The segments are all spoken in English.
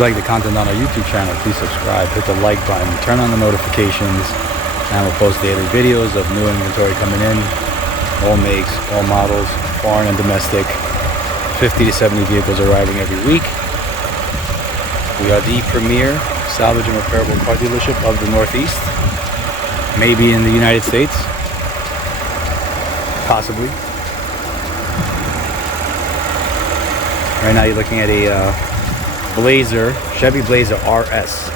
you like the content on our YouTube channel, please subscribe, hit the like button, turn on the notifications, and we'll post daily videos of new inventory coming in, all makes, all models, foreign and domestic. 50 to 70 vehicles arriving every week. We are the premier salvage and repairable car dealership of the Northeast, maybe in the United States, possibly. Right now you're looking at a Blazer, Chevy Blazer RS.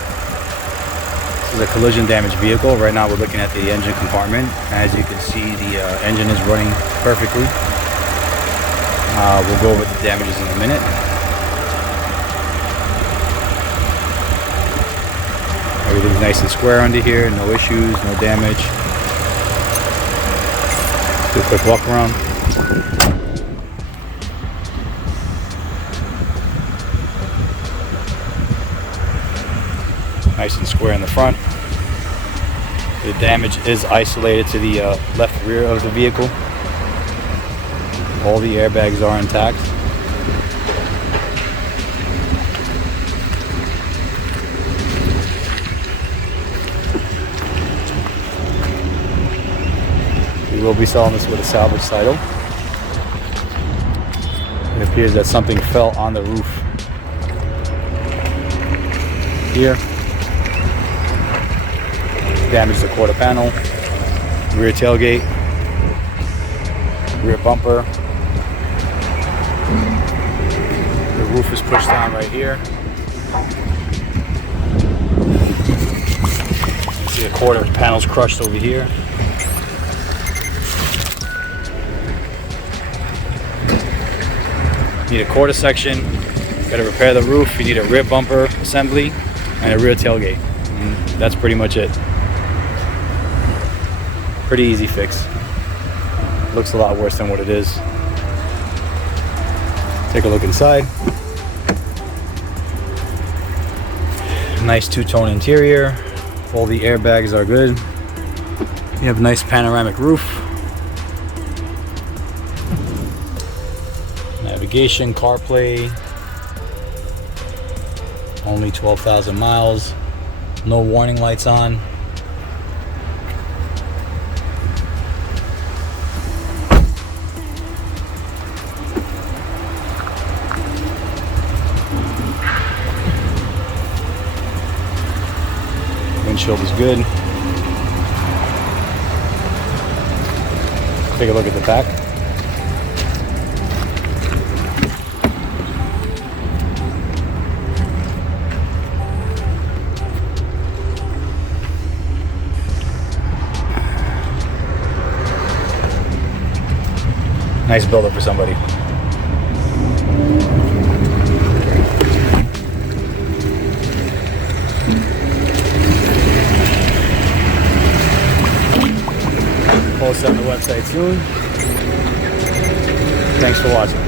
This is a collision damaged vehicle. Right now we're looking at the engine compartment. As you can see, the engine is running perfectly. We'll go over the damages in a minute. Everything's nice and square under here, no issues, no damage. Do a quick walk around. Nice and square in the front. The damage is isolated to the left rear of the vehicle. All the airbags are intact. We will be selling this with a salvage title. It appears that something fell on the roof here. Damaged the quarter panel, rear tailgate, rear bumper. The roof is pushed down right here. You see a quarter panel's crushed over here. You need a quarter section. You gotta repair the roof. You need a rear bumper assembly and a rear tailgate. And that's pretty much it. Pretty easy fix. Looks a lot worse than what it is. Take a look inside. Nice two-tone interior. All the airbags are good. You have a nice panoramic roof. Navigation, CarPlay. Only 12,000 miles. No warning lights on. Windshield is good. Take a look at the back. Nice builder for somebody. Post on the website soon. Thanks for watching.